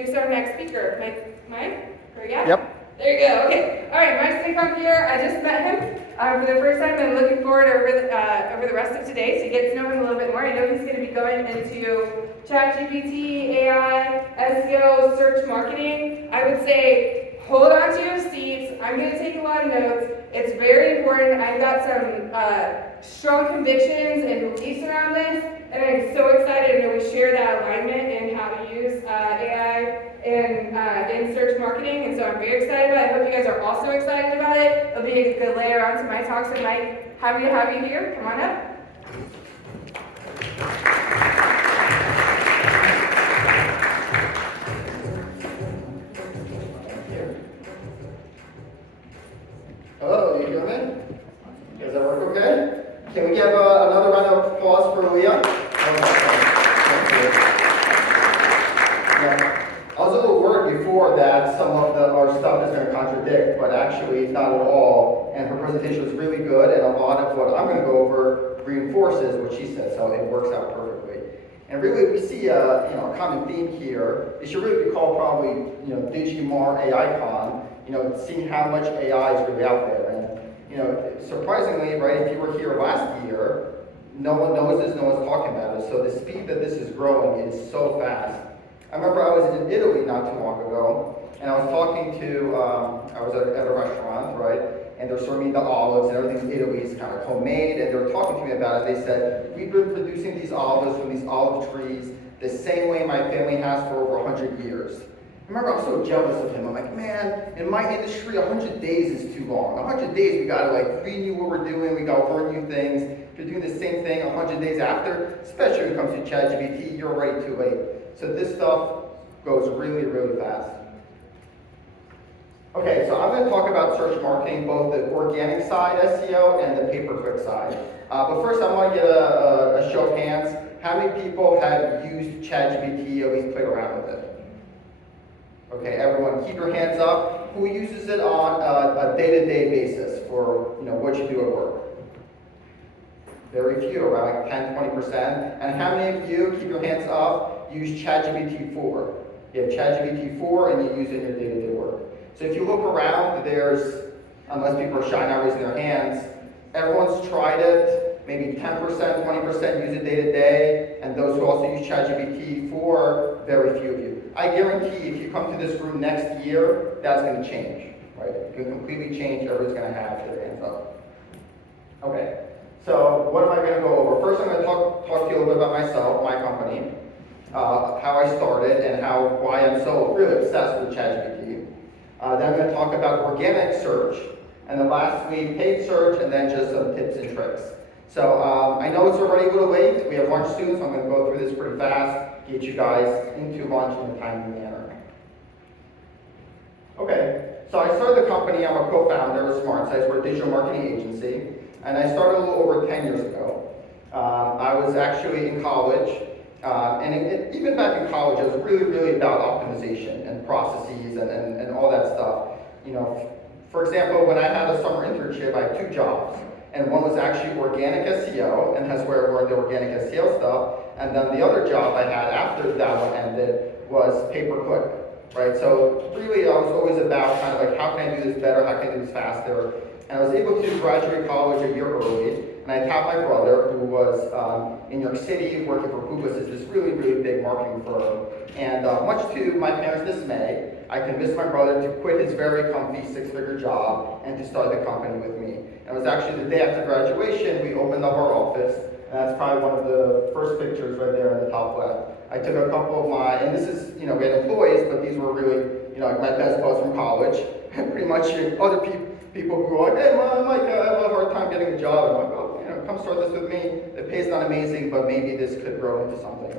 Introduce our next speaker. Mike? Yeah? Yep. There you go. Okay. All right, Mike's going to come here. I just met him for the first time. I'm looking forward over the rest of today to get to know him a little bit more. I know he's going to be going into ChatGPT, AI, SEO, search marketing. I would say hold on to your seats. I'm going to take a lot of notes. It's very important. I've got some strong convictions and beliefs around this, and I'm so excited. I know we share that alignment in how to use AI in search marketing, and so I'm very excited about it. I hope you guys are also excited about it. It'll be a good layer onto my talk, so Mike, happy to have you here. Come on up. Hello, you hear me? Does that work okay? Can we give another round of applause for Leah? Yeah. I was a little worried before that some of our stuff is going to contradict, but actually not at all. And her presentation was really good, and a lot of what I'm going to go over reinforces what she said, so it works out perfectly. And really, we see a common theme here. It should really be called probably DigiMarCon, seeing how much AI is really out there. And surprisingly, right, if you were here last year, no one knows this, no one's talking about it. So the speed that this is growing is so fast. I remember I was in Italy not too long ago, and I was talking to, I was at a restaurant, right, and they're serving me the olives, and everything in Italy is kind of homemade, and they were talking to me about it. They said, we've been producing these olives from these olive trees the same way my family has for over 100 years. I remember I was so jealous of him. I'm like, man, in my industry, 100 days is too long. 100 days, we gotta renew what we're doing, we gotta learn new things. If you're doing the same thing 100 days after, especially when it comes to ChatGPT, you're already too late. So this stuff goes really, really fast. Okay, so I'm going to talk about search marketing, both the organic side, SEO, and the pay-per-click side. But first, I want to get a show of hands. How many people have used ChatGPT, at least played around with it? Okay, everyone, keep your hands up. Who uses it on a day-to-day basis for what you do at work? Very few, around 10, 20%. And how many of you, keep your hands up, use ChatGPT 4? You have ChatGPT 4 and you use it in your day-to-day work. So if you look around, there's, unless people are shy not raising their hands, everyone's tried it, maybe 10%, 20% use it day-to-day, and those who also use ChatGPT 4, very few of you. I guarantee if you come to this room next year, that's going to change, right? It can completely change, everyone's going to have their hands up. Okay. So what am I going to go over? First, I'm going to talk to you a little bit about myself, my company, how I started, and why I'm so really obsessed with ChatGPT. Then I'm going to talk about organic search, and then lastly, paid search, and then just some tips and tricks. So I know it's already a little late. We have lunch soon, so I'm going to go through this pretty fast, get you guys into lunch in a timely manner. Okay, so I started the company. I'm a co-founder of SmartSites. We're a digital marketing agency. And I started a little over 10 years ago. I was actually in college, and even back in college, it was really, really about optimization and processes and all that stuff. For example, when I had a summer internship, I had 2 jobs, and one was actually organic SEO, and that's where I learned the organic SEO stuff. And then the other job I had after that one ended was pay-per-click, right? So really, I was always about kind of how can I do this better, how can I do this faster? And I was able to graduate college a year early, and I taught my brother, who was in New York City working for Publicis, this really, really big marketing firm. And much to my parents' dismay, I convinced my brother to quit his very comfy 6-figure job and to start the company with me. And it was actually the day after graduation, we opened up our office, and that's probably one of the first pictures right there in the top left. I took a couple of and this is, we had employees, but these were really, my best buds from college, and pretty much other people who were like, hey, Mike, I have a hard time getting a job. I'm like, oh, come start this with me. The pay's not amazing, but maybe this could grow into something.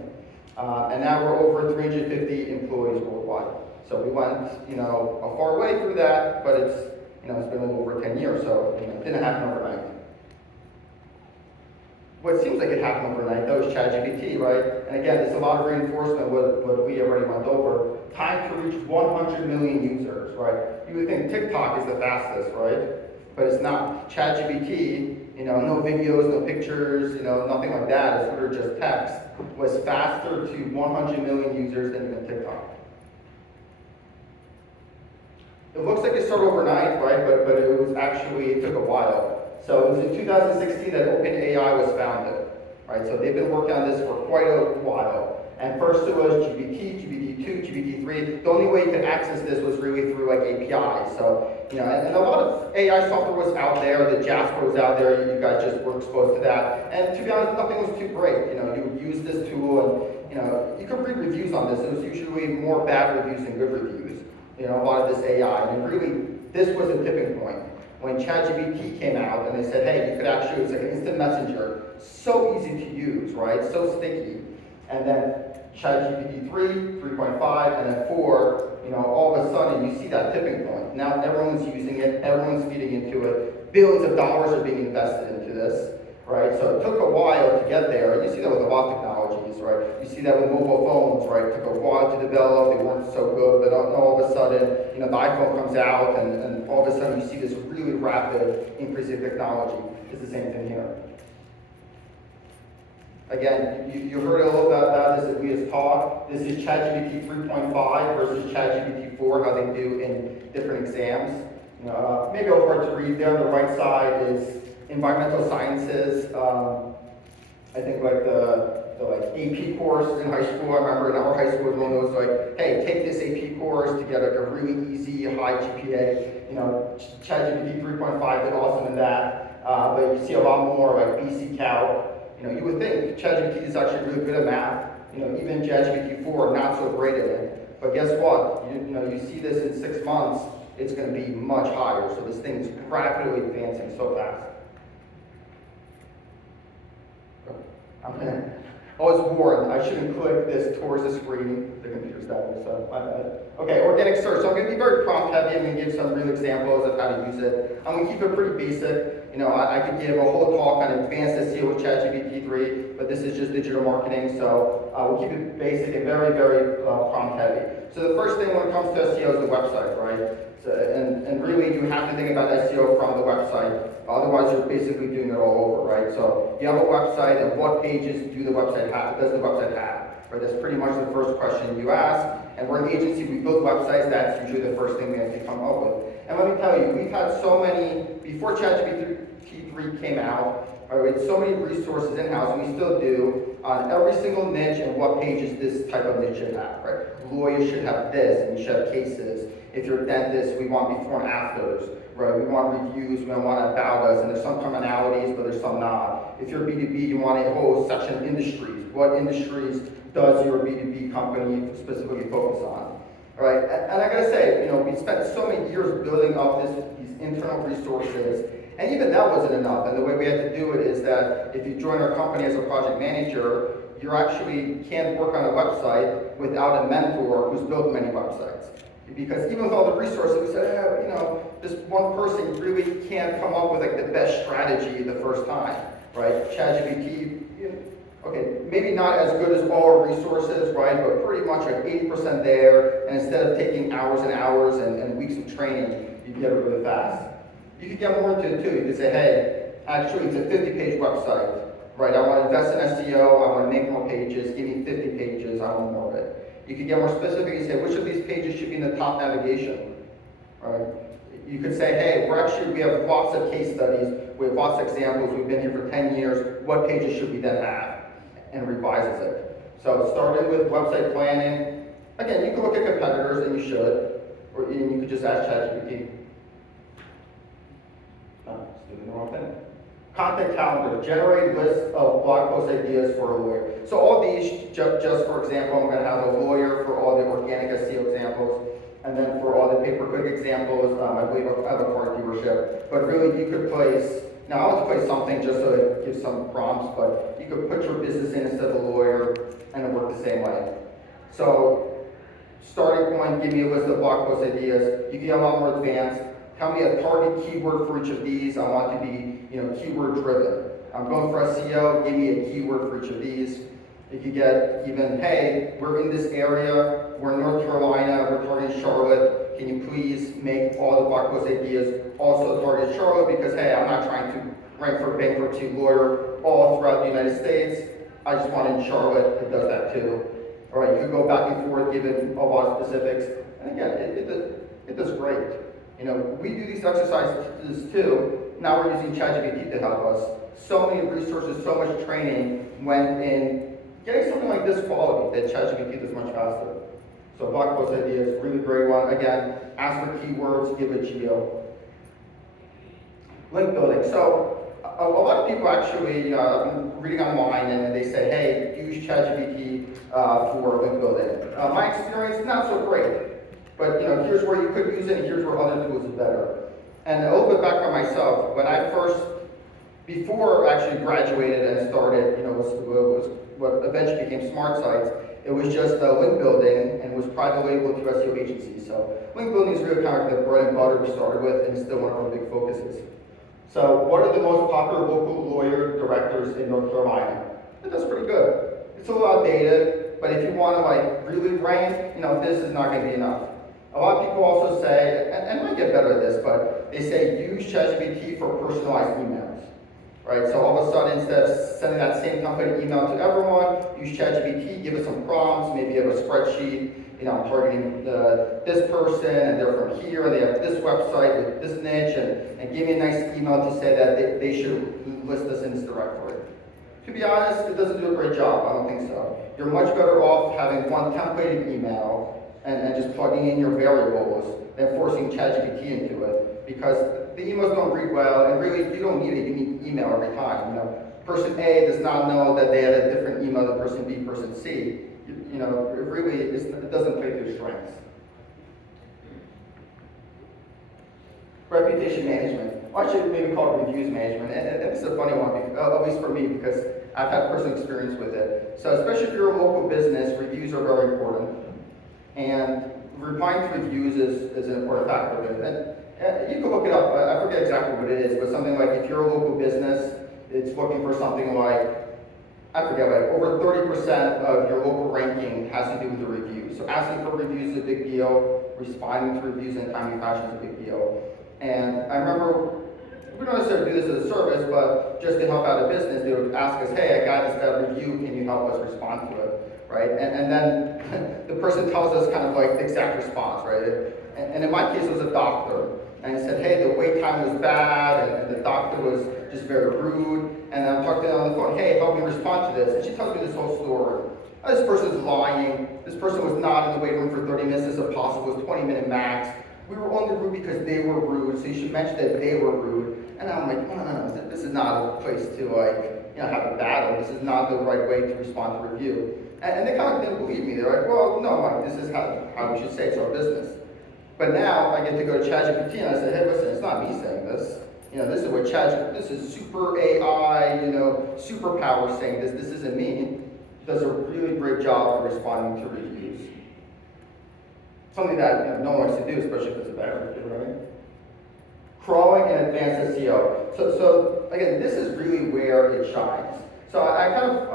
And now we're over 350 employees worldwide. So we went, a far way through that, but it's been a little over 10 years, so it didn't happen overnight. What seems like it happened overnight, though, is ChatGPT, right? And again, there's a lot of reinforcement what we already went over. Time to reach 100 million users, right? You would think TikTok is the fastest, right? But it's not. ChatGPT, no videos, no pictures, nothing like that. It's literally just text. Was faster to 100 million users than even TikTok. It looks like it started overnight, right? But it took a while. So it was in 2016 that OpenAI was founded, right? So they've been working on this for quite a while. And first it was GPT, GPT-2, GPT-3. The only way you could access this was really through like APIs. So, and a lot of AI software was out there. The Jasper was out there. You guys just were exposed to that. And to be honest, nothing was too great. You would use this tool and, you could read reviews on this. It was usually more bad reviews than good reviews. A lot of this AI. And really, this was a tipping point. When ChatGPT came out and they said, hey, you could actually, it's like an instant messenger, so easy to use, right? So sticky. And then ChatGPT 3, 3.5, and then 4, all of a sudden you see that tipping point. Now everyone's using it, everyone's feeding into it, billions of dollars are being invested into this, right? So it took a while to get there, and you see that with a lot of technologies, right? You see that with mobile phones, right? It took a while to develop, they weren't so good, but all of a sudden, the iPhone comes out, and all of a sudden you see this really rapid increase in technology. It's the same thing here. Again, you heard a little bit about this at Leah's talk. This is ChatGPT 3.5 versus ChatGPT 4, how they do in different exams. Maybe a little hard to read there. On the right side is environmental sciences. I think like the AP course in high school. I remember in our high school was one of those like, hey, take this AP course to get like a really easy high GPA. ChatGPT 3.5 did awesome in that. But you see a lot more like BC Cal. You would think ChatGPT is actually really good at math. Even ChatGPT 4 not so great at it. But guess what? You see this in 6 months, it's going to be much higher. So this thing is rapidly advancing so fast. I was warned, I shouldn't click this towards the screen. The computer's down, so my bad. Okay, organic search. So I'm going to be very prompt heavy. I'm going to give some real examples of how to use it. I'm going to keep it pretty basic. I could give a whole talk on advanced SEO with ChatGPT 3, but this is just digital marketing, so we'll keep it basic and very, very prompt heavy. So the first thing when it comes to SEO is the website, right? So, and really you have to think about SEO from the website. Otherwise, you're basically doing it all over, right? So you have a website, and what pages does the website have? Right? That's pretty much the first question you ask. And we're an agency, we build websites, that's usually the first thing we have to come up with. And let me tell you, we've had so many, before ChatGPT 3 came out, right, we had so many resources in-house, and we still do, on every single niche and what pages this type of niche should have, right? Lawyers should have this, and you should have cases. If you're a dentist, we want before and afters, right? We want reviews, we want about us, and there's some commonalities, but there's some not. If you're B2B, you want a whole section of industries. What industries does your B2B company specifically focus on? All right, and I gotta say, we spent so many years building up these internal resources, and even that wasn't enough. And the way we had to do it is that if you join our company as a project manager, you actually can't work on a website without a mentor who's built many websites. Because even with all the resources, we said, this one person really can't come up with like the best strategy the first time, right? ChatGPT, okay, maybe not as good as all our resources, right? But pretty much like 80% there, and instead of taking hours and hours and weeks of training, you get it really fast. You could get more into it too. You could say, hey, actually it's a 50-page website, right? I want to invest in SEO, I want to make more pages, give me 50 pages, I want more of it. You could get more specific and say, which of these pages should be in the top navigation, right? You could say, hey, we have lots of case studies, we have lots of examples, we've been here for 10 years, what pages should we then have? And revises it. So starting with website planning, again, you can look at competitors, and you should, or you could just ask ChatGPT. Oh, it's doing the wrong thing. Content calendar, generate lists of blog post ideas for a lawyer. So all these, just for example, I'm going to have a lawyer for all the organic SEO examples, and then for all the pay-per-click examples, I believe I have a car dealership. But really, you could place. Now, I want to place something just so it gives some prompts, but you could put your business in instead of a lawyer, and it work the same way. So, starting point, give me a list of blog post ideas. You can get a lot more advanced. Tell me a target keyword for each of these. I want to be, keyword driven. I'm going for SEO. Give me a keyword for each of these. You could get even, hey, we're in this area. We're in North Carolina. We're targeting Charlotte. Can you please make all the blog post ideas also target Charlotte? Because, hey, I'm not trying to rank for bankruptcy lawyer all throughout the United States. I just want in Charlotte. It does that too. All right, you could go back and forth, give it a lot of specifics. And again, it does great. We do these exercises too. Now we're using ChatGPT to help us. So many resources, so much training went in getting something like this quality that ChatGPT does much faster. So blog post ideas, really great one. Again, ask for keywords, give it geo. Link building. So a lot of people actually, I've been reading online and they say, hey, use ChatGPT for link building. My experience, not so great. But here's where you could use it and here's where other tools are better. And a little bit back on myself, when I before actually graduated and started, was what eventually became Smart Sites, it was just link building and was private labeled to SEO agencies. So link building is really kind of like the bread and butter we started with and it's still one of our big focuses. So what are the most popular local lawyer directors in North Carolina? That's pretty good. It's a little outdated, but if you want to really rank, this is not going to be enough. A lot of people also say, and might get better at this, but they say use ChatGPT for personalized emails, right? So all of a sudden, instead of sending that same company email to everyone, use ChatGPT, give it some prompts, maybe you have a spreadsheet, I'm targeting this person, and they're from here, and they have this website with this niche, and give me a nice email to say that they should list us in this directory. To be honest, it doesn't do a great job. I don't think so. You're much better off having one templated email and just plugging in your variables than forcing ChatGPT into it, because the emails don't read well, and really, you don't need a unique email every time. Person A does not know that they had a different email than person B, person C. It doesn't play to your strengths. Reputation management. Well, I should maybe call it reviews management, and it's a funny one, at least for me, because I've had personal experience with it. So especially if you're a local business, reviews are very important. And replying to reviews is an important factor. And you can look it up, I forget exactly what it is, but something like if you're a local business, it's looking for something like, I forget, over 30% of your local ranking has to do with the reviews. So asking for reviews is a big deal, responding to reviews in a timely fashion is a big deal. And I remember, we don't necessarily do this as a service, but just to help out a business, they would ask us, hey, I got this bad review, can you help us respond to it, right? And then the person tells us kind of like the exact response, right? And in my case, it was a doctor. And he said, hey, the wait time was bad, and the doctor was just very rude. And I'm talking to her on the phone, hey, help me respond to this. And she tells me this whole story. Oh, this person's lying. This person was not in the waiting room for 30 minutes. This is possible. It was 20-minute max. We were only rude because they were rude, so you should mention that they were rude. And I'm like, no, this is not a place to have a battle. This is not the right way to respond to review. And they kind of didn't believe me. They're like, well, no, Mike, this is how we should say it's our business. But now I get to go to ChatGPT and I say, hey, listen, it's not me saying this. This is what this is super AI, superpower saying this. This isn't me. It does a really great job of responding to reviews. Something that no one likes to do, especially if it's a bad review, right? Crawling and advanced SEO. So again, this is really where it shines. So I'm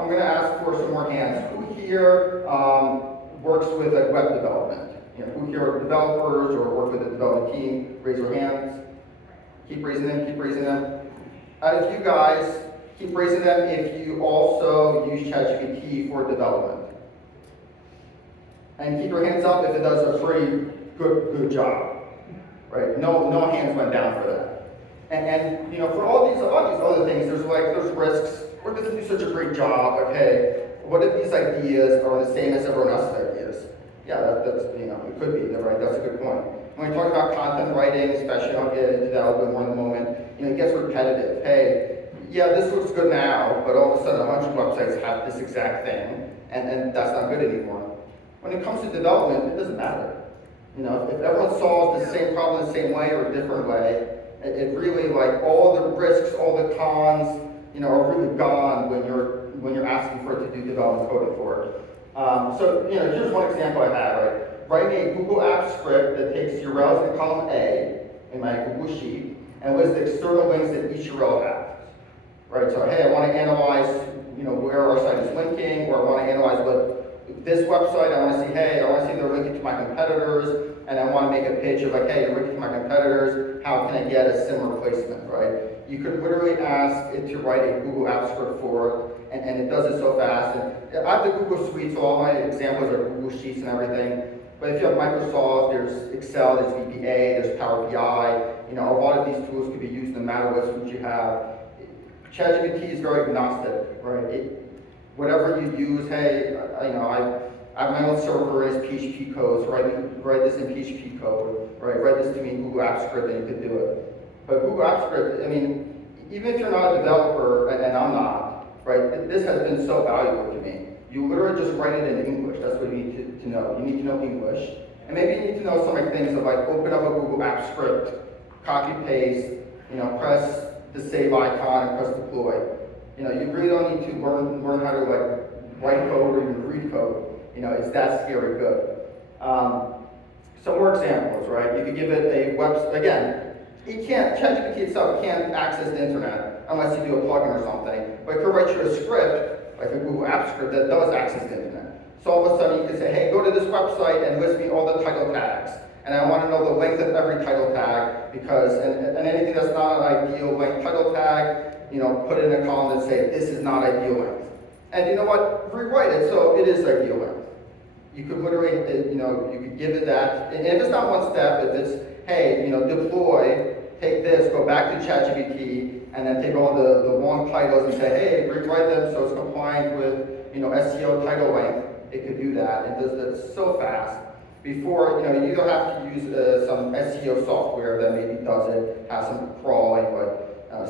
going to ask for some more hands. Who here works with web development? Who here are developers or work with a development team? Raise your hands. Keep raising them, keep raising them. Out of you guys, keep raising them if you also use ChatGPT for development. And keep your hands up if it does a pretty good job. Right? No hands went down for that. And for all these other things, there's risks. What doesn't do such a great job? Okay, what if these ideas are the same as everyone else's ideas? Yeah, that's it could be, right? That's a good point. When we talk about content writing, especially, I'll get into that a little bit more in a moment, it gets repetitive. Hey, yeah, this looks good now, but all of a sudden 100 websites have this exact thing, and that's not good anymore. When it comes to development, it doesn't matter. If everyone solves the same problem the same way or a different way, it really, all the risks, all the cons, are really gone when you're asking for it to do development coding for it. Here's one example I had, right? Writing a Google Apps script that takes URLs in column A in my Google Sheet and lists the external links that each URL has, right? So, hey, I want to analyze, where our site is linking, or I want to analyze what this website, I want to see, hey, I want to see they're linking to my competitors, and I want to make a pitch of hey, you're linking to my competitors, how can I get a similar placement, right? You could literally ask it to write a Google Apps script for it, and it does it so fast. And I have the Google Suite, so all my examples are Google Sheets and everything. But if you have Microsoft, there's Excel, there's VBA, there's Power BI. A lot of these tools can be used no matter what suite you have. ChatGPT is very agnostic, right? Whatever you use, hey, I have my own server as PHP code, so write this in PHP code, right? Write this to me in Google Apps Script and you could do it. But Google Apps Script, even if you're not a developer, and I'm not, right, this has been so valuable to me. You literally just write it in English. That's what you need to know. You need to know English. And maybe you need to know some things of open up a Google Apps Script, copy paste, press the save icon and press deploy. You really don't need to learn how to write code or even read code. It's that scary good. Some more examples, right? You could give it a website. Again, ChatGPT itself can't access the internet unless you do a plugin or something. But it could write you a script, like a Google Apps Script, that does access the internet. So all of a sudden you can say, hey, go to this website and list me all the title tags. And I want to know the length of every title tag because, and anything that's not an ideal length title tag, put in a column that say, this is not ideal length. And you know what? Rewrite it so it is ideal length. You could literally, you could give it that. And if it's not one step, if it's, hey, deploy, take this, go back to ChatGPT, and then take all the long titles and say, hey, rewrite them so it's compliant with, SEO title length. It could do that. It does that so fast. Before, you either have to use some SEO software that maybe does it, has some crawling, like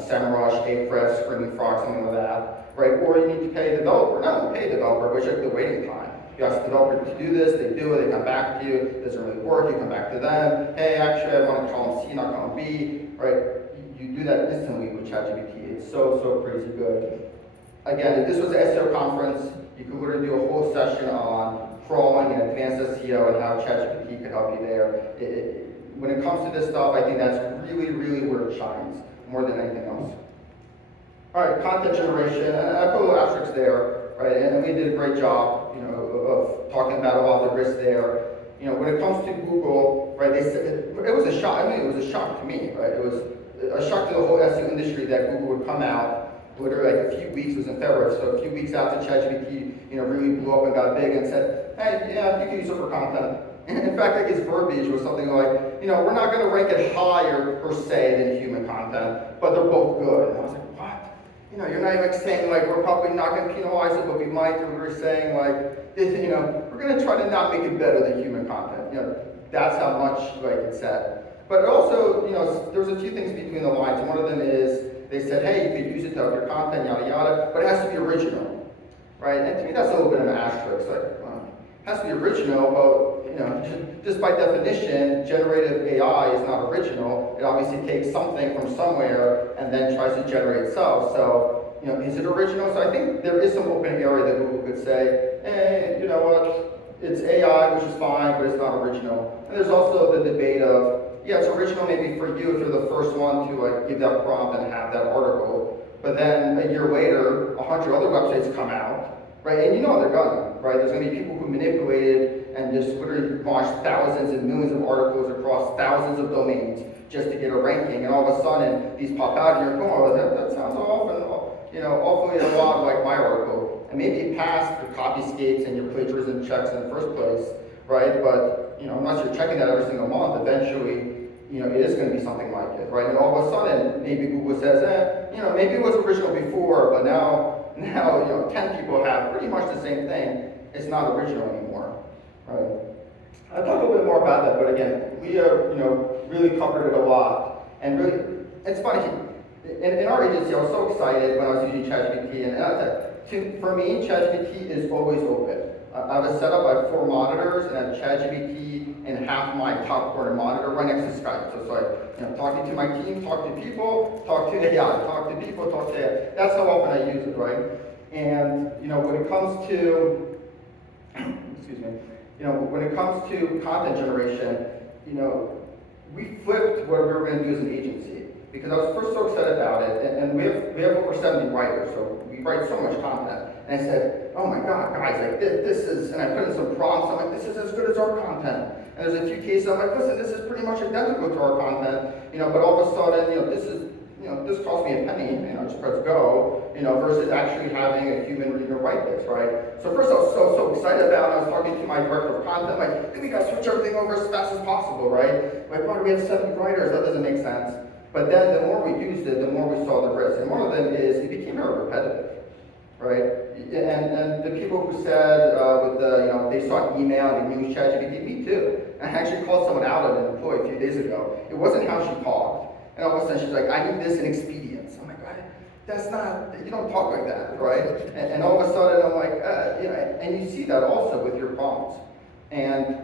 SEMrush, Ahrefs, Screaming Frog, something like that, right? Or you need to pay a developer. Not only pay a developer, but check the waiting time. You ask the developer to do this, they do it, they come back to you, it doesn't really work, you come back to them, hey, actually I want column C, not column B, right? You do that instantly with ChatGPT. It's so crazy good. Again, if this was an SEO conference, you could literally do a whole session on crawling and advanced SEO and how ChatGPT could help you there. When it comes to this stuff, I think that's really where it shines, more than anything else. All right, content generation, and I put a little asterisk there, right? And we did a great job, of talking about a lot of the risks there. When it comes to Google, right? They said it was a shock. It was a shock to me, right? It was a shock to the whole SEO industry that Google would come out literally a few weeks. It was in February, so a few weeks after ChatGPT, really blew up and got big, and said, hey, yeah, you can use it for content. And in fact, his verbiage was something like, we're not going to rank it higher per se than human content, but they're both good. And I was like, what? You're not even saying we're probably not going to penalize it, but we might. Or we're saying we're going to try to not make it better than human content. That's how much it said. But also, there's a few things between the lines. One of them is they said, hey, you could use it to help your content, yada yada, but it has to be original, right? And to me, that's a little bit of an asterisk. It has to be original, but just by definition, generative AI is not original. It obviously takes something from somewhere and then tries to generate itself. So, is it original? So I think there is some open area that Google could say, hey, you know what? It's AI, which is fine, but it's not original. And there's also the debate of, yeah, it's original maybe for you if you're the first one to give that prompt and have that article. But then a year later, 100 other websites come out, right? And they're gonna, right? There's gonna be people who manipulated and just literally launched thousands and millions of articles across thousands of domains just to get a ranking. And all of a sudden, these pop out and you're going, oh, that sounds awfully a lot like my article. And maybe it passed your copyscapes and your plagiarism checks in the first place, right? But, unless you're checking that every single month, eventually, it is going to be something like it, right? And all of a sudden, maybe Google says, maybe it was original before, but now 10 people have pretty much the same thing. It's not original anymore, right? I'll talk a little bit more about that, but again, we really covered it a lot. And really, it's funny, in our agency, I was so excited when I was using ChatGPT, and for me, ChatGPT is always open. I have it set up, I have 4 monitors, and I have ChatGPT in half my top corner monitor right next to Skype. So it's like, talking to my team, talk to people, talk to AI, talk to people, talk to AI. That's how often I use it, right? And, when it comes to, excuse me, when it comes to content generation, we flipped what we were going to do as an agency. Because I was first so excited about it, and we have over 70 writers, so we write so much content. And I said, oh my God, guys, this is, and I put in some prompts, I'm like, this is as good as our content. And there's a few cases, I'm like, listen, this is pretty much identical to our content, but all of a sudden, this cost me a penny, just press go, versus actually having a human reader write this, right? So first I was so excited about it. I was talking to my director of content, like, hey, we gotta switch everything over as fast as possible, right? Like, why do we have 70 writers? That doesn't make sense. But then the more we used it, the more we saw the risk. And one of them is it became very repetitive, right? And the people who said they saw an email and they used ChatGPT, me too. And I actually called someone out of an employee a few days ago. It wasn't how she talked. And all of a sudden she's like, I need this in expedience. I'm like, that's not, you don't talk like that, right? And all of a sudden I'm like, and you see that also with your prompts. And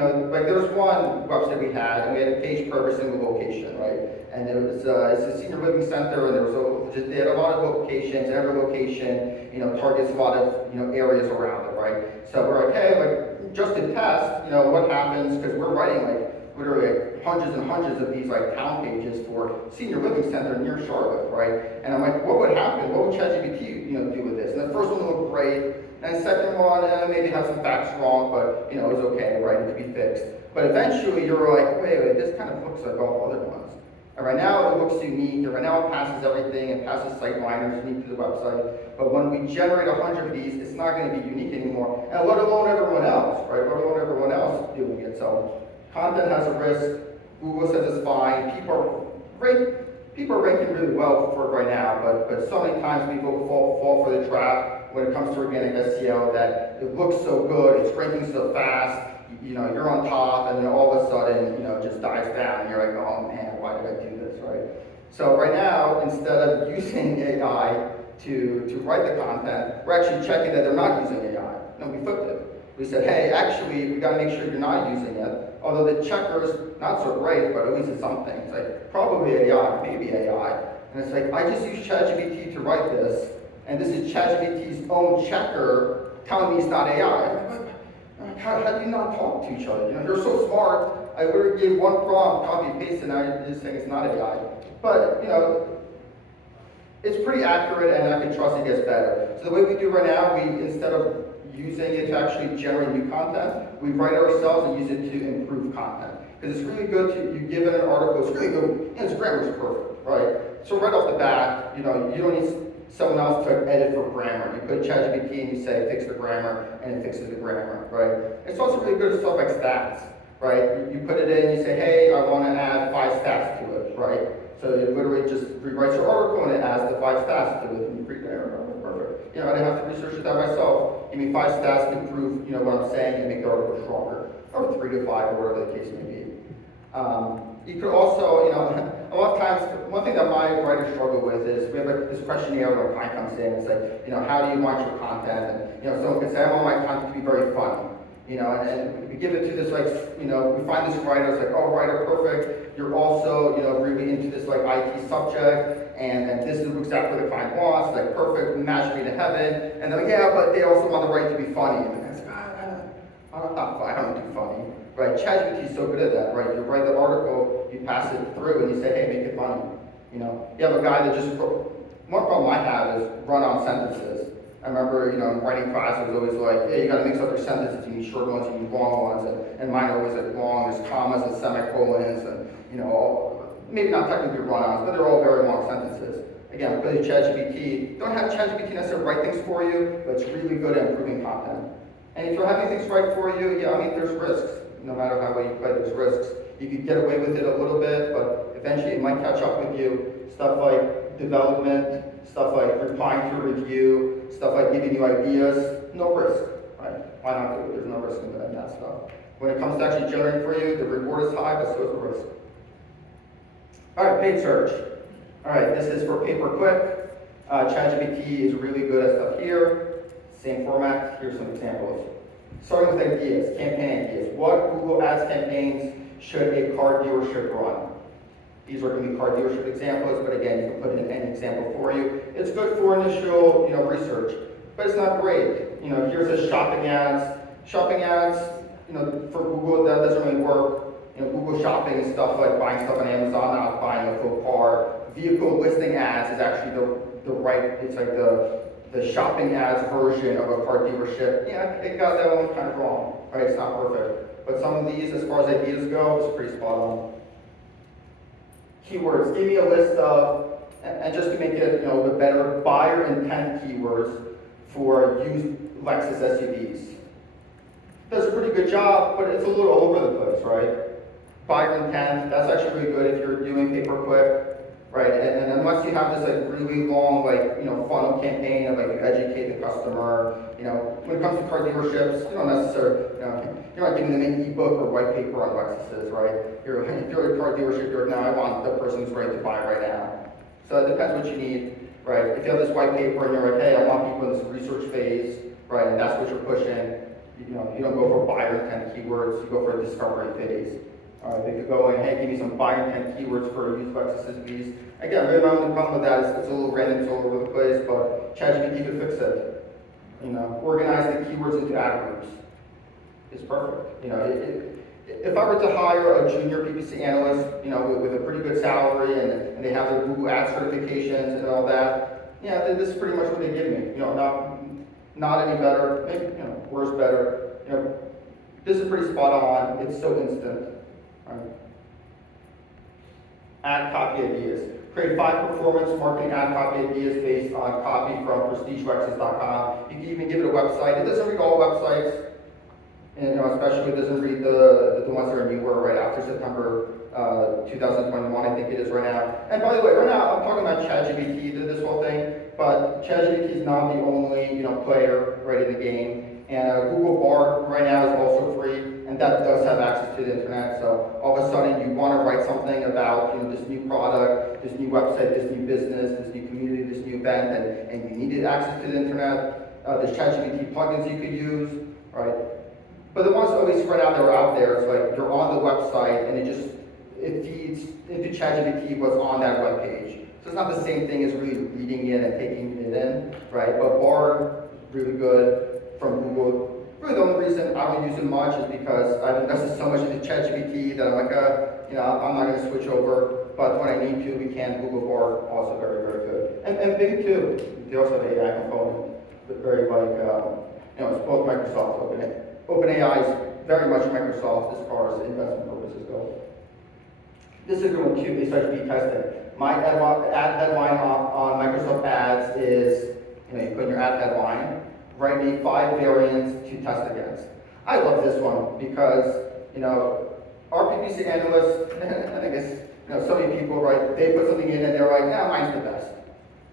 like there's one website we had, and we had a page per every single location, right? And it was it's a senior living center, and they had a lot of locations, and every location, targets a lot of areas around it, right? So we're like, hey, like just to test, what happens, because we're writing like literally hundreds and hundreds of these like town pages for senior living center near Charlotte, right? And I'm like, what would happen? What would ChatGPT do with this? And the first one looked great. And the second one, maybe had some facts wrong, but it was okay, right? It could be fixed. But eventually you're like, wait, this kind of looks like all other ones. And right now it looks unique, and right now it passes everything, it passes site miners unique to the website. But when we generate 100 of these, it's not going to be unique anymore, and let alone everyone else, right? Let alone everyone else doing it. So content has a risk. Google says it's fine. People are ranking really well for it right now, but so many times people fall for the trap when it comes to organic SEO that it looks so good, it's ranking so fast, you're on top, and then all of a sudden, it just dies down, and you're like, oh man, why did I do this, right? So right now, instead of using AI to write the content, we're actually checking that they're not using AI. No, we flipped it. We said, hey, actually, we gotta make sure you're not using it. Although the checker's not so great, but at least it's something. It's like, probably AI, maybe AI. And it's like, I just used ChatGPT to write this, and this is ChatGPT's own checker telling me it's not AI. How do you not talk to each other? You're so smart. I literally gave one prompt, copy and paste, and now you're just saying it's not AI. But, it's pretty accurate, and I can trust it gets better. So the way we do right now, instead of using it to actually generate new content, we write it ourselves and use it to improve content. Because it's really good you give it an article, it's really good, and its grammar is perfect, right? So right off the bat, you don't need someone else to edit for grammar. You put ChatGPT and you say, fix the grammar, and it fixes the grammar, right? It's also really good at stuff like stats, right? You put it in and you say, hey, I want to add 5 stats to it, right? So it literally just rewrites your article and it adds the 5 stats to it, and you read there, perfect. I didn't have to research that myself. Give me 5 stats to prove, what I'm saying and make the article stronger, or 3 to 5, or whatever the case may be. You could also, a lot of times, one thing that my writers struggle with is we have this questionnaire when a client comes in. It's like, how do you want your content? And someone can say, I want my content to be very funny. And we give it to this we find this writer. It's like, oh, writer, perfect. You're also, really into this IT subject, and this is exactly what the client wants. Like, perfect, match me to heaven. And they're like, yeah, but they also want the writer to be funny. And it's like, I don't do funny. Right, ChatGPT is so good at that, right? You write the article, you pass it through, and you say, hey, make it funny. You have a guy that one problem I have is run-on sentences. I remember, in writing class, it was always like, hey, you gotta mix up your sentences. You need short ones, you need long ones, and mine are always like long. There's commas and semicolons, and, maybe not technically run-ons, but they're all very long sentences. Again, because ChatGPT, don't have ChatGPT necessarily write things for you, but it's really good at improving content. And if you're having things write for you, there's risks. No matter how well you play, there's risks. You could get away with it a little bit, but eventually it might catch up with you. Stuff like development, stuff like replying to a review, stuff like giving you ideas, no risk, right? Why not do it? There's no risk in that stuff. When it comes to actually generating for you, the reward is high, but so is the risk. All right, paid search. All right, this is for pay-per-click. ChatGPT is really good at stuff here. Same format. Here's some examples. Starting with ideas, campaign ideas. What Google Ads campaigns should a car dealership run? These are going to be car dealership examples, but again, you can put in any example for you. It's good for initial, research, but it's not great. Here's a shopping ads. Shopping ads, for Google, that doesn't really work. Google shopping is stuff like buying stuff on Amazon, not buying a full car. Vehicle listing ads is actually the right. It's like the shopping ads version of a car dealership. Yeah, it got that one kind of wrong, right? It's not perfect. But some of these, as far as ideas go, is pretty spot on. Keywords, give me a list of And just to make it, a bit better, buyer intent keywords for used Lexus SUVs. Does a pretty good job, but it's a little all over the place, right? Buyer intent, that's actually really good if you're doing pay-per-click, right? And unless you have this like really long funnel campaign of like you educate the customer, when it comes to car dealerships, you don't necessarily, you're not giving them an ebook or white paper on Lexuses, right? If you're a car dealership, you're like, no, I want the person who's ready to buy right now. So it depends what you need, right? If you have this white paper and you're like, hey, I want people in this research phase, right? And that's what you're pushing. You don't go for buyer intent keywords, you go for a discovery phase. They could go in, hey, give me some buyer intent keywords for used Lexus SUVs. Again, really my only problem with that is it's a little random, it's all over the place, but ChatGPT could fix it. Organize the keywords into ad groups. It's perfect. If I were to hire a junior PPC analyst, with a pretty good salary and they have their Google Ads certifications and all that, this is pretty much what they give me. Not any better, maybe worse, better. This is pretty spot on. It's so instant. Ad copy ideas. Create 5 performance marketing ad copy ideas based on copy from prestigelexus.com. You can even give it a website. It doesn't read all websites. And especially it doesn't read the ones that are newer right after September 2021, I think it is right now. And by the way, right now I'm talking about ChatGPT, this whole thing, but ChatGPT is not the only player right in the game. And Google Bard right now is also free, and that does have access to the internet. So all of a sudden you want to write something about this new product, this new website, this new business, this new community, this new event, and you needed access to the internet. There's ChatGPT plugins you could use, right? But the ones always spread out that are out there, it's like you're on the website and it feeds into ChatGPT what's on that web page. So it's not the same thing as really reading it and taking it in, right? But Bard, really good from Google. Really the only reason I don't use it much is because I've invested so much into ChatGPT that I'm like, I'm not gonna switch over. But when I need to, we can. Google Bard, also very, very good. And Bing too, they also have an AI component, but very it's both Microsoft, OpenAI is very much Microsoft as far as investment purposes go. This is a good one too, besides B testing. My ad headline on Microsoft Ads is, you put in your ad headline, write me 5 variants to test against. I love this one because, our PPC analysts, and I guess, so many people, right, they put something in and they're like, mine's the best.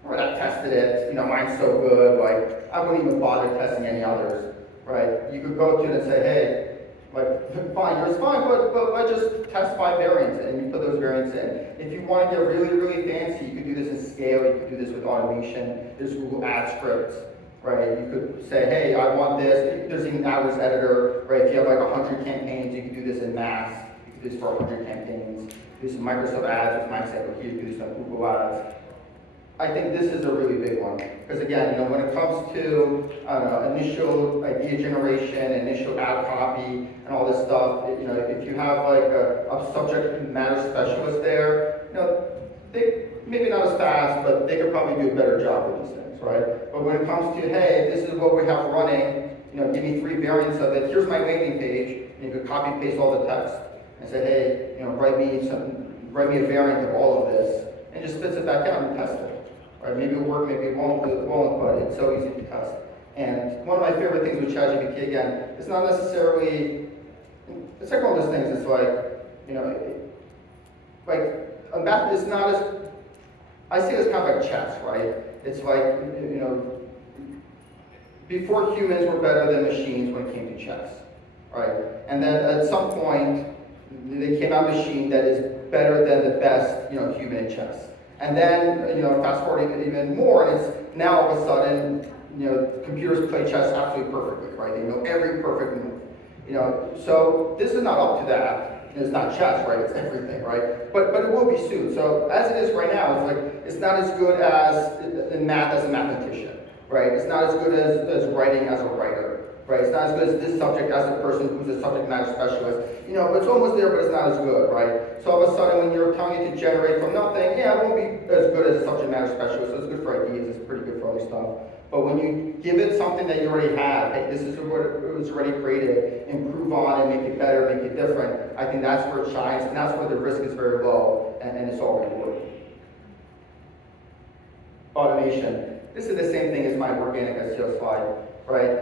Right, I've tested it, mine's so good, like, I wouldn't even bother testing any others. Right? You could go to it and say, hey, fine, yours is fine, but let's just test 5 variants, and you put those variants in. If you want to get really, really fancy, you could do this in scale, you could do this with automation. There's Google Ad scripts, right? You could say, hey, I want this. There's even AdWords editor, right? If you have 100 campaigns, you could do this in mass. You could do this for 100 campaigns. Do some Microsoft Ads with my example here. You could do some Google Ads. I think this is a really big one, because again, when it comes to, initial idea generation, initial ad copy, and all this stuff, if you have a subject matter specialist there, they, maybe not as fast, but they could probably do a better job with these things, right? But when it comes to, hey, this is what we have running, give me 3 variants of it, here's my landing page, and you could copy paste all the text, and say, hey, write me a variant of all of this, and just spits it back out and test it. Right, maybe it'll work, maybe it won't, but it's so easy to test. And one of my favorite things with ChatGPT, again, it's not necessarily, it's like one of those things, it's like, it's not as, I see it as kind of like chess, right? It's like, before humans were better than machines when it came to chess, right? And then at some point, they came out a machine that is better than the best, human in chess. And then, fast forwarding even more, and it's now all of a sudden, computers play chess absolutely perfectly, right? They know every perfect move. So this is not up to that. It's not chess, right? It's everything, right? But it will be soon. So as it is right now, it's not as good as in math as a mathematician, right? It's not as good as writing as a writer. Right, it's not as good as this subject as the person who's a subject matter specialist. But it's almost there, but it's not as good, right? So all of a sudden, when you're telling it to generate from nothing, it won't be as good as a subject matter specialist. So it's good for ideas, it's pretty good for other stuff. But when you give it something that you already have, hey, this is what it was already created, improve on it, make it better, make it different, I think that's where it shines, and that's where the risk is very low, and it's already working. automation. This is the same thing as my organic SEO slide, right?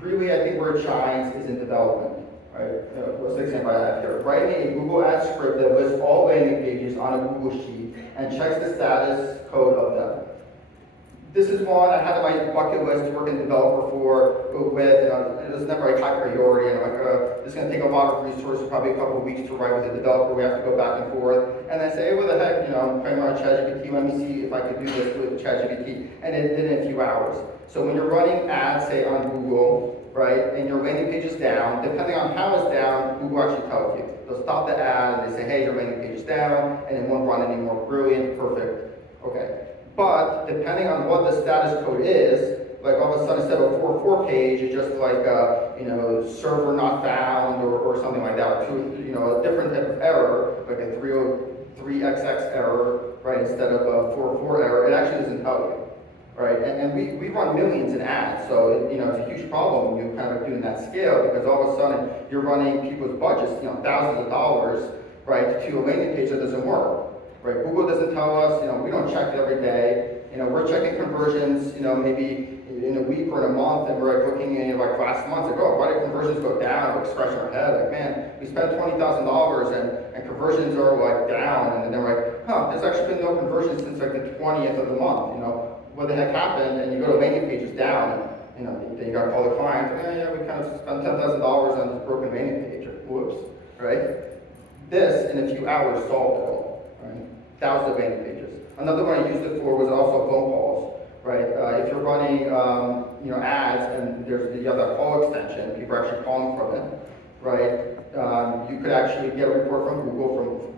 Really, I think where it shines is in development, right? What's the example I have here? Writing a Google Ads script that lists all landing pages on a Google Sheet and checks the status code of them. This is one I had on my bucket list to work in developer with. It was never a high priority, and I'm like, this is going to take a lot of resources, probably a couple of weeks to write with a developer. We have to go back and forth. And I say, hey, what the heck, I'm playing around with ChatGPT. Let me see if I could do this with ChatGPT. And it did it in a few hours. So when you're running ads, say on Google, right, and your landing page is down, depending on how it's down, Google actually tells you. They'll stop the ad and they say, hey, your landing page is down, and it won't run anymore. Brilliant, perfect. Okay. But depending on what the status code is, like all of a sudden instead of a 404 page, it's just like server not found or something like that, or a different type of error, like a 303XX error, right, instead of a 404 error. It actually doesn't tell you, right? And we run millions in ads, so it's a huge problem when you're kind of doing that scale, because all of a sudden you're running people's budgets, thousands of dollars, right, to a landing page that doesn't work. Right, Google doesn't tell us, we don't check it every day. We're checking conversions, maybe in a week or in a month, and we're looking at last month, why did conversions go down? We're scratching our head, man, we spent $20,000 and conversions are down, and then we're there's actually been no conversions since the 20th of the month. What the heck happened? And you go to landing pages down, and then you got to call the client. Yeah, we kind of spent $10,000 on this broken landing page. Whoops, right? This in a few hours solved it all. Thousands of landing pages. Another one I used it for was also phone calls, right? If you're running, ads and you have that call extension, people are actually calling from it, right? You could actually get a report from Google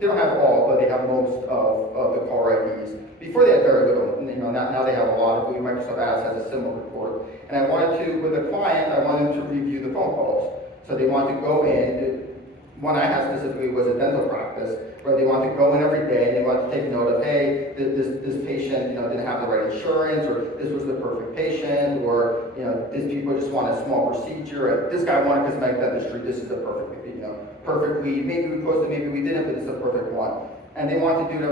they don't have all, but they have most of the call IDs. Before they had very little, now they have a lot. Google Microsoft Ads has a similar report. And I wanted to, with a client, I wanted them to review the phone calls. So they wanted to go in. One I had specifically was a dental practice, where they want to go in every day and they want to take note of, hey, this patient, didn't have the right insurance, or this was the perfect patient, or these people just want a small procedure. This guy wanted cosmetic dentistry. This is the perfect lead. Maybe we posted, maybe we didn't, but it's the perfect one. And they want to do it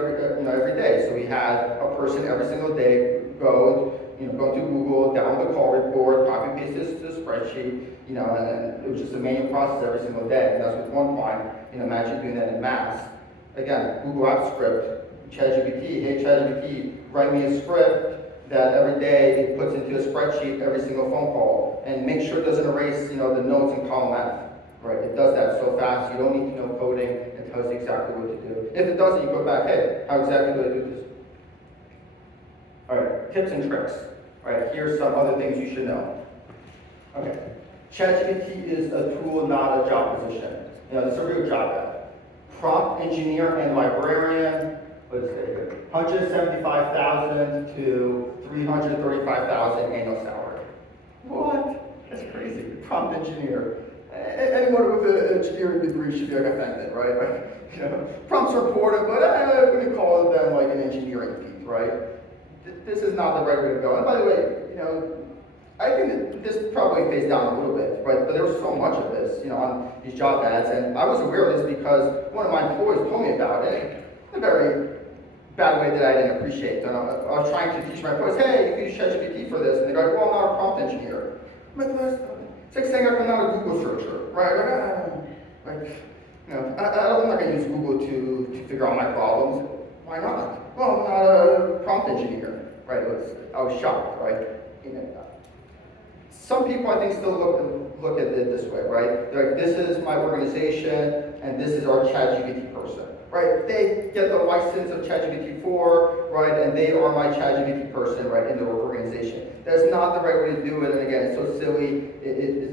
every day. So we had a person every single day go to Google, download the call report, copy paste this to the spreadsheet, and it was just a manual process every single day. And that's with one client. Imagine doing that in mass. Again, Google App Script, ChatGPT, hey ChatGPT, write me a script that every day it puts into a spreadsheet every single phone call, and make sure it doesn't erase, the notes in column F. Right? It does that so fast, you don't need to know coding, it tells you exactly what to do. If it doesn't, you go back, hey, how exactly do I do this? All right, tips and tricks. All right, here's some other things you should know. Okay, ChatGPT is a tool, not a job position. It's a real job ad. Prompt engineer and librarian, what is it? 175,000 to 335,000 annual salary. What? That's crazy. Prompt engineer. Anyone with an engineering degree should be offended, right? Prompts are important, but I'm going to call them like an engineering feat, right? This is not the right way to go. And by the way, I think this probably phased down a little bit, right? But there was so much of this, on these job ads, and I was aware of this because one of my employees told me about it in a very bad way that I didn't appreciate. And I was trying to teach my employees, hey, you can use ChatGPT for this, and they go, well, I'm not a prompt engineer. It's like saying I'm not a Google searcher, right? I'm not going to use Google to figure out my problems. Why not? Well, I'm not a prompt engineer, right? I was shocked, right? Some people, I think, still look at it this way, right? They're like, this is my organization, and this is our ChatGPT person, right? They get the license of ChatGPT 4, right? And they are my ChatGPT person, right, in their organization. That's not the right way to do it, and again, it's so silly.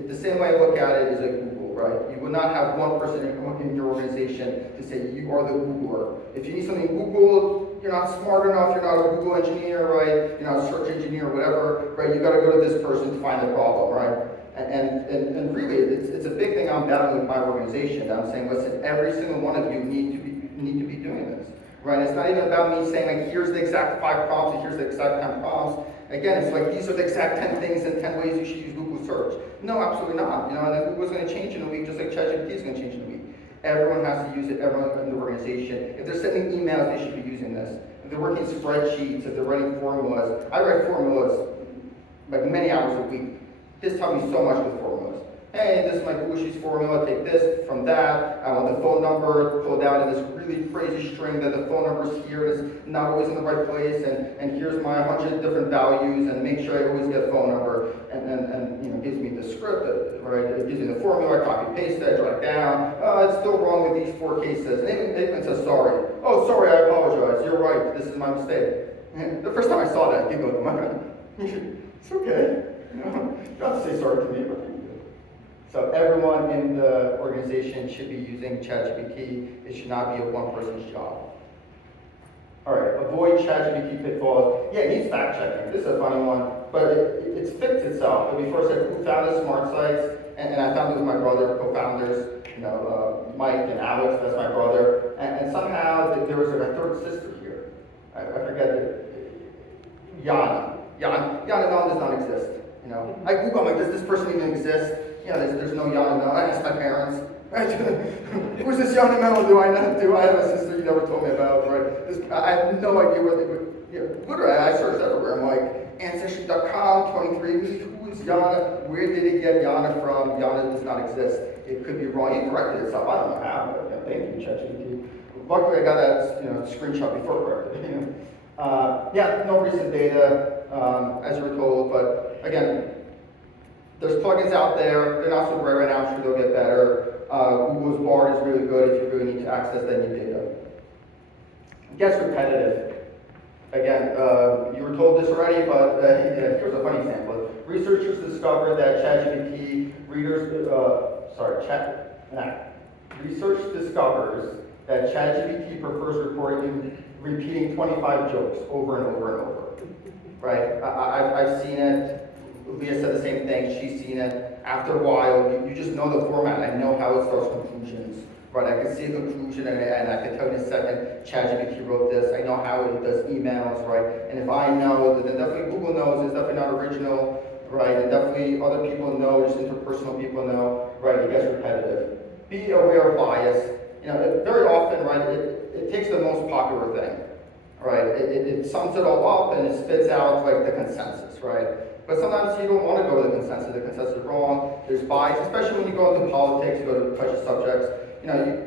The same way I look at it is like Google, right? You would not have one person in your organization to say you are the Googler. If you need something Googled, you're not smart enough, you're not a Google engineer, right? You're not a search engineer or whatever, right? You got to go to this person to find the problem, right? And really, it's a big thing I'm battling with my organization. I'm saying, listen, every single one of you need to be doing this, right? It's not even about me saying, like, here's the exact 5 prompts and here's the exact 10 prompts. Again, it's like, these are the exact 10 things and 10 ways you should use Google search. No, absolutely not. And then Google's going to change in a week, just like ChatGPT is going to change in a week. Everyone has to use it, everyone in the organization. If they're sending emails, they should be using this. If if they're working spreadsheets, if they're writing formulas. I write formulas like many hours a week. This taught me so much with formulas. Hey, this is my Google Sheets formula, take this from that. I want the phone number pulled out in this really crazy string that the phone number's here, it's not always in the right place, and here's my 100 different values, and make sure I always get phone number, and you know, gives me the script, right? It gives me the formula, I copy paste that, write down. It's still wrong with these 4 cases. And it even says sorry. Oh, sorry, I apologize. You're right. This is my mistake. The first time I saw that, I giggled. I'm like, it's okay. You know, you don't have to say sorry to me, but so everyone in the organization should be using ChatGPT. It should not be a one-person's job. All right, avoid ChatGPT pitfalls. Yeah, it needs fact checking. This is a funny one, but it's fixed itself. But before I said who founded Smart Sites, and I found it with my brother, co-founders, you know, Mike and Alex, that's my brother, and somehow there was like a third sister here. I forget it. Yana. Yana Mel does not exist. You know, I Google, I'm like, does this person even exist? Yeah, there's no Yana Mel. I asked my parents. Who's this Yana Mel? Do I have a sister you never told me about? Right? I have no idea where they would. Yeah, literally, I searched everywhere. I'm like, Ancestry.com, 23. Who is Yana? Where did it get Yana from? Yana does not exist. It could be wrong. It corrected itself. I don't know how, but yeah, thank you, ChatGPT. Luckily, I got that screenshot before corrected. Yeah, no recent data, as you were told, but again, there's plugins out there. They're not so great right now. I'm sure they'll get better. Google's Bard is really good if you really need to access that new data. It gets repetitive. Again, you were told this already, but here's a funny example. Researchers discovered that research discovers that ChatGPT prefers repeating 25 jokes over and over and over. Right? I've seen it. Leah said the same thing. She's seen it. After a while, you just know the format. I know how it starts conclusions. Right? I can see a conclusion, and I can tell you in a second, ChatGPT wrote this. I know how it does emails, right? And if I know, then definitely Google knows it's definitely not original, right? And definitely other people know, just interpersonal people know, right? It gets repetitive. Be aware of bias. You know, very often, right, it takes the most popular thing, right? It sums it all up and it spits out like the consensus, right? But sometimes you don't want to go with the consensus is wrong, there's bias, especially when you go into politics, you go to touchy subjects, you know,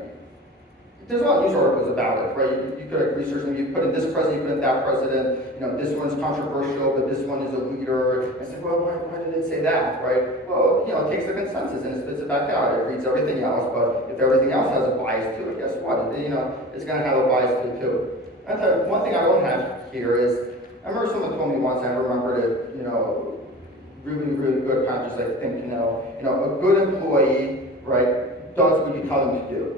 there's a lot of news articles about it, right? You could research and you put in this president, you put in that president, you know, this one's controversial, but this one is a leader. I said, well, why did it say that, right? Well, you know, it takes the consensus and it spits it back out. It reads everything else, but if everything else has a bias to it, guess what? You know, it's going to have a bias to it too. And one thing I don't have here is, I remember someone told me once, and I remembered it, you know, really, really good, kind of just like think, you know, a good employee, right, does what you tell them to do.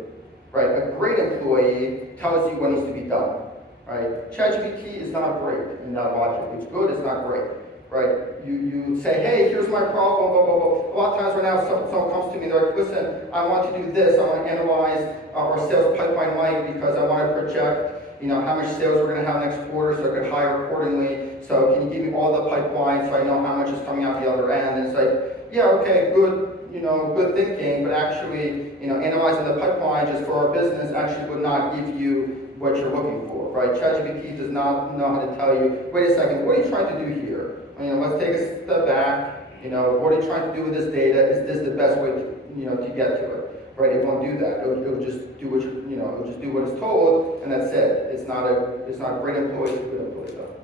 Right, a great employee tells you what needs to be done, right? ChatGPT is not great in that logic. It's good, it's not great, right? You say, hey, here's my problem, blah, blah, blah. A lot of times right now, someone comes to me, they're like, listen, I want to do this. I want to analyze our sales pipeline light because I want to project, you know, how much sales we're going to have next quarter so I could hire accordingly. So can you give me all the pipeline so I know how much is coming out the other end? And it's like, yeah, okay, good. You know, good thinking, but actually, you know, analyzing the pipeline just for our business actually would not give you what you're looking for, right? ChatGPT does not know how to tell you, wait a second, what are you trying to do here? You know, let's take a step back, you know, what are you trying to do with this data? Is this the best way to, you know, to get to it, right? It won't do that. It'll just do what you know, it'll just do what it's told, and that's it. It's not a great employee, it's a good employee, though.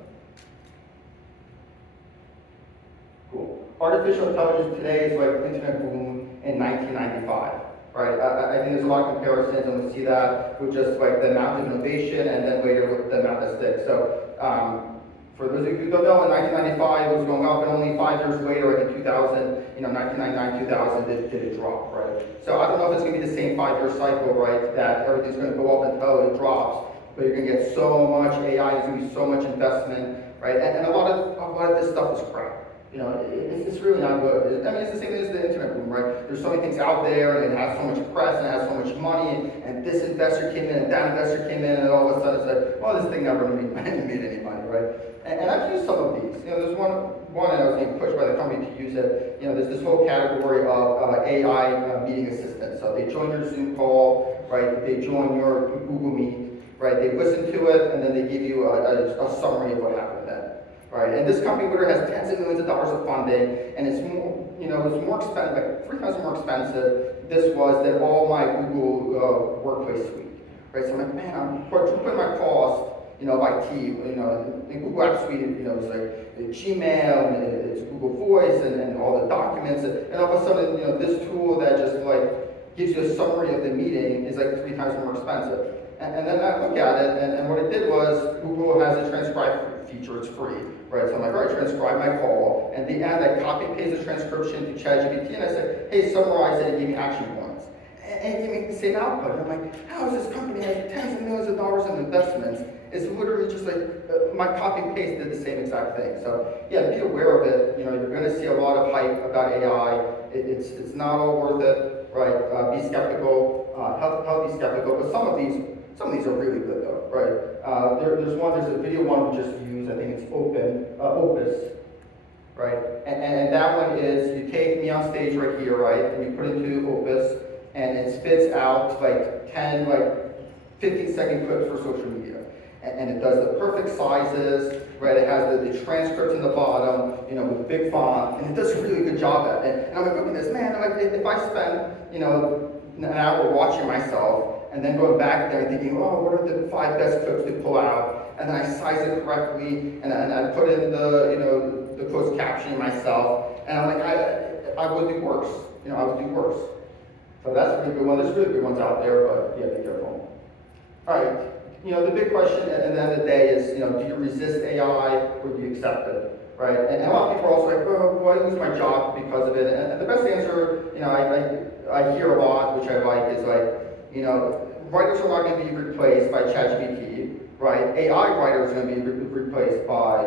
Cool. Artificial intelligence today is like internet boom in 1995, right? I think there's a lot of comparisons, and we see that with just like the amount of innovation, and then later with the amount that sticks. So, for those of you who don't know, in 1995 it was going up, and only 5 years later, like in 2000, you know, 1999, 2000, did it drop, right? So I don't know if it's going to be the same 5-year cycle, right? That everything's going to go up until it drops, but you're going to get so much AI, there's going to be so much investment, right? And a lot of this stuff is crap. You know, it's really not good. I mean, it's the same thing as the internet boom, right? There's so many things out there, and it has so much press, and it has so much money, and this investor came in, and that investor came in, and all of a sudden it's like, well, this thing never made any money, right? And I've used some of these. You know, there's one, and I was being pushed by the company to use it. You know, there's this whole category of AI meeting assistants. So they join your Zoom call, right? They join your Google Meet, right? They listen to it, and then they give you a summary of what happened then. Right, and this company literally has tens of millions of dollars of funding, and it's more, it's more expensive, like 3 times more expensive this was than all my Google Workplace suite. Right, so I'm like, man, I'm quadrupling my cost, of IT, in Google Apps Suite, it's like Gmail, and it's Google Voice, and all the documents, and all of a sudden, this tool that just like gives you a summary of the meeting is like 3 times more expensive. And then I look at it, and what it did was, Google has a transcribe feature, it's free, right? So I'm like, all right, transcribe my call, and at the end, I copy and paste the transcription to ChatGPT, and I said, hey, summarize it and give me action points. And it gave me the same output. And I'm like, how is this company has tens of millions of dollars in investments? It's literally just like, my copy and paste did the same exact thing. So yeah, be aware of it. You're gonna see a lot of hype about AI. It's not all worth it, right? Be skeptical, healthy skeptical, but some of these are really good though, right? There's a video one we just used, I think it's Opus, right? And that one is, you take me on stage right here, right? And you put it into Opus, and it spits out like 10, 15-second clips for social media. And it does the perfect sizes, right? It has the transcripts in the bottom, with big font, and it does a really good job at it. And I'm like, look at this, man, I'm like, if I spend, an hour watching myself, and then going back there and thinking, oh, what are the 5 best clips to pull out? And then I size it correctly, and I put in the closed caption myself, and I'm like, I would do worse. I would do worse. So that's a really good one. There's really good ones out there, but yeah, be careful. All right. The big question at the end of the day is, do you resist AI or do you accept it, right? And a lot of people are also like, oh, will I lose my job because of it? And the best answer, I hear a lot, which I like, is like, writers are not going to be replaced by ChatGPT, right? AI writers are going to be replaced by,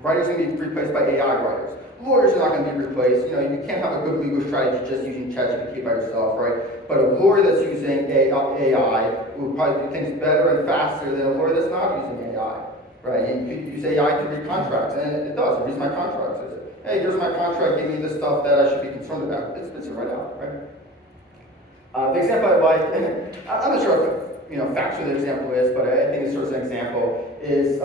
writers are going to be replaced by AI writers. Lawyers are not going to be replaced. You can't have a good legal strategy just using ChatGPT by yourself, right? But a lawyer that's using AI will probably do things better and faster than a lawyer that's not using AI, right? And you could use AI to read contracts, and it does. It reads my contracts. It says, hey, here's my contract. Give me the stuff that I should be concerned about. It spits it right out, right? The example I like, and I'm not sure if factually the example is, but I think it's sort of an example, is,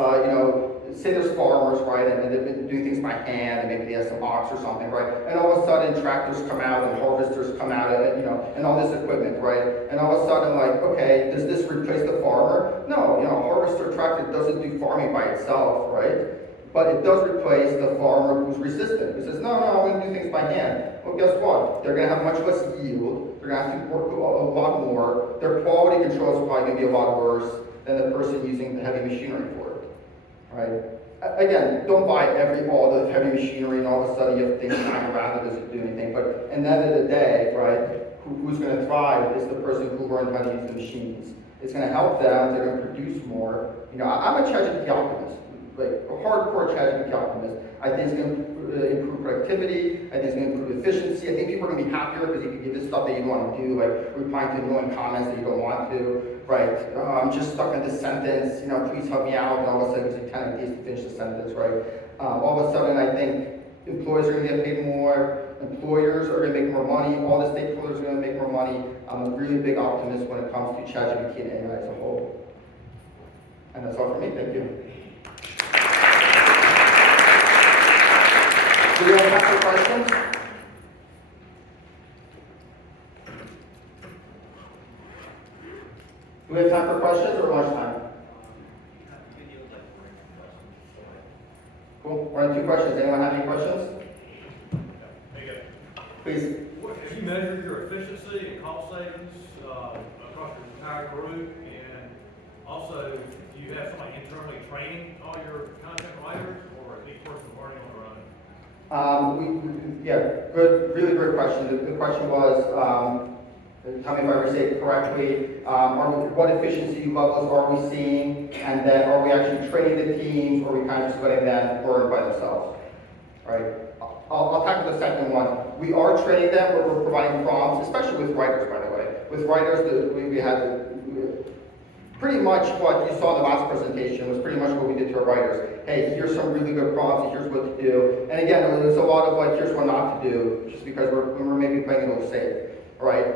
say there's farmers, right, and they've been doing things by hand, and maybe they have some ox or something, right, and all of a sudden tractors come out and harvesters come out, and all this equipment, right, and all of a sudden, like, okay, does this replace the farmer? No, a harvester tractor doesn't do farming by itself, right? But it does replace the farmer who's resistant, who says, no, I'm going to do things by hand. Well, guess what? They're going to have much less yield. They're going to have to work a lot more. Their quality control is probably going to be a lot worse than the person using the heavy machinery for it, right? Again, don't buy all the heavy machinery and all of a sudden you have things lying around that doesn't do anything. But at the end of the day, right, who's going to thrive is the person who learned how to use the machines. It's going to help them. They're going to produce more. I'm a ChatGPT optimist. Like a hardcore ChatGPT optimist. I think it's going to improve productivity. I think it's going to improve efficiency. I think people are going to be happier because you can give this stuff that you don't want to do, like replying to annoying comments that you don't want to, right? I'm just stuck in this sentence, please help me out. And all of a sudden, it gives you 10 days to finish the sentence, right? All of a sudden, I think employees are going to get paid more. Employers are going to make more money. All the stakeholders are going to make more money. I'm a really big optimist when it comes to ChatGPT and AI as a whole. And that's all for me. Thank you. Do we have time for questions? Do we have time for questions or lunchtime? Cool. We're on 2 questions. Anyone have any questions? Please. Have you measured your efficiency and cost savings across your entire group? And also, do you have somebody internally training all your content writers, or is each person learning on their own? Yeah, good, really great question. The question was, tell me if I restate it correctly, what efficiency levels are we seeing, and then are we actually training the teams, or are we kind of just letting them learn by themselves, right? I'll tackle the second one. We are training them, but we're providing prompts, especially with writers, by the way. With writers, we had pretty much what you saw in the last presentation was pretty much what we did to our writers. Hey, here's some really good prompts, here's what to do. And again, there's a lot of like, here's what not to do, just because we're maybe playing a little safe, right?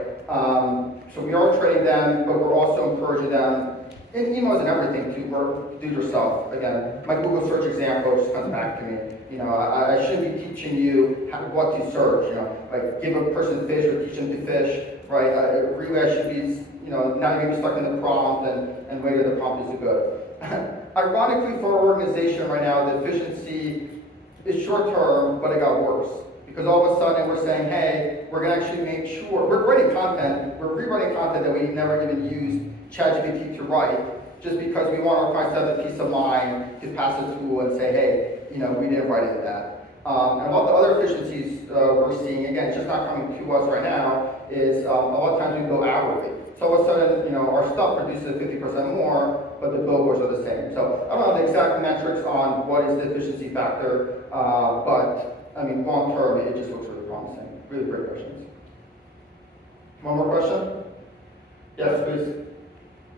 So we are training them, but we're also encouraging them in emails and everything to work, do yourself. Again, my Google search example just comes back to me. You know, I shouldn't be teaching you what to search, you know, like give a person fish or teach them to fish, right? Really, I should be, you know, not even be stuck in the prompt and whether the prompt is good. Ironically, for our organization right now, the efficiency is short term, but it got worse. Because all of a sudden we're saying, hey, we're gonna actually make sure, we're rewriting content that we never even used ChatGPT to write, just because we want our clients to have the peace of mind to pass it through and say, hey, you know, we didn't write it that. And about the other efficiencies we're seeing, again, it's just not coming to us right now, is a lot of times we go hourly. So all of a sudden, you know, our stuff produces 50% more, but the billboards are the same. So I don't know the exact metrics on what is the efficiency factor, but I mean, long term, it just looks really promising. Really great questions. One more question? Yes, please.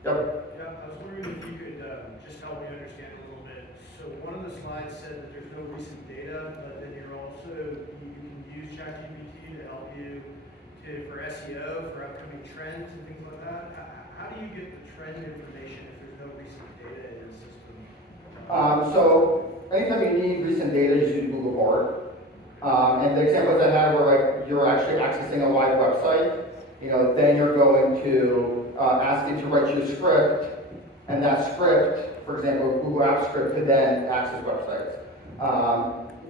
Yep. Yeah, I was wondering if you could just help me understand a little bit. So one of the slides said that there's no recent data, but then you can use ChatGPT to help you for SEO, for upcoming trends and things like that. How do you get the trend information if there's no recent data in the system? So anytime you need recent data, you use Google Bard. And the examples I had were like you're actually accessing a live website. You know, then you're going to ask it to write you a script, and that script, for example, Google Apps script, could then access websites.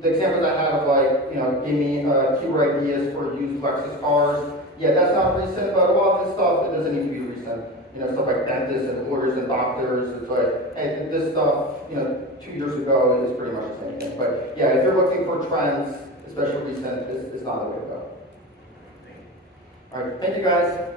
The examples I have, like, you know, give me keyword ideas for used Lexus cars. Yeah, that's not recent, but a lot of this stuff, it doesn't need to be recent. You know, stuff like dentists and lawyers and doctors. It's like, hey, this stuff, you know, 2 years ago is pretty much the same thing. But yeah, if you're looking for trends, especially recent, is not the way to go. All right, thank you guys.